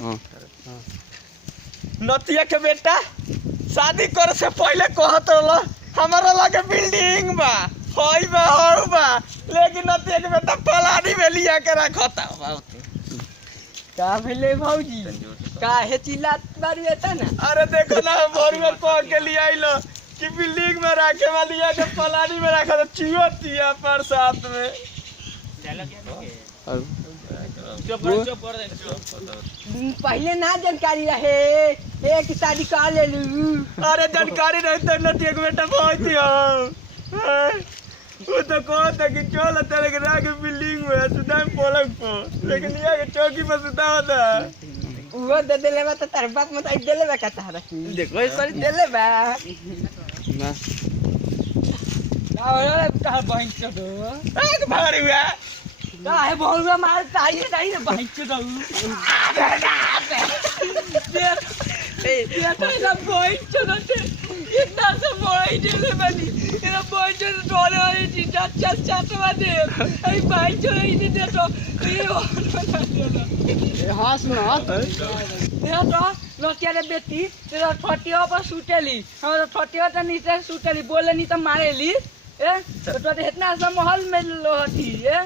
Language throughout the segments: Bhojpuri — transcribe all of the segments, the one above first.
हां नतिया के बेटा शादी करे से पहले कहत रहल हमारा लगे बिल्डिंग बा होई बा हो बा लेकिन नतिया के बेटा पलानी में लिया के रखता का भेले भौजी काहे चिल्लात बारी एता ना अरे देखो ना भोरवा कह के लिए आइलो कि बिल्डिंग में रखे वाली है के पलानी में रखा तो चियोतिया पर साथ में चुप कर पहले ना जानकारी रहे एक शादी कर ले लू अरे जानकारी नहीं तो नतिया के बेटा बहुत ही हो वो तो कहता कि चल तेरे के राग बिल्डिंग में सुता पलंग पर लेकिन ये के चौकी पर सुता होता वो दे देले बा तो तार बाप मत आई देले बा का तारा देखो पर देले बा ना का होले का बहन छ दो एक भारी हुआ का है बहुआ मार चाहिए नहीं रे बहन छ दो ये तो सब बहन छ दो इतना सब बड़ा देले बानी इना बहन छ डोले वाली चीज चल चाट दे आई बहन छ नहीं दे तो ये हां सुना तेरा तो नोकिया रे बेटी तेरा फटिया पर सुटेली हम फटिया त नीचे सुटेली बोले नहीं तो मारेली ए तो इतना सा माहौल में लोटी ए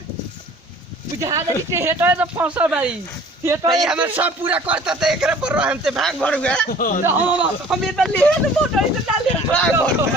बुझा दे के हेटो तो फंसो भाई हेटो भाई हमें सब पूरा करता तो एकरे पर रहम से भाग भर हुआ हम इधर ले तो मोटर से डाले भाग भर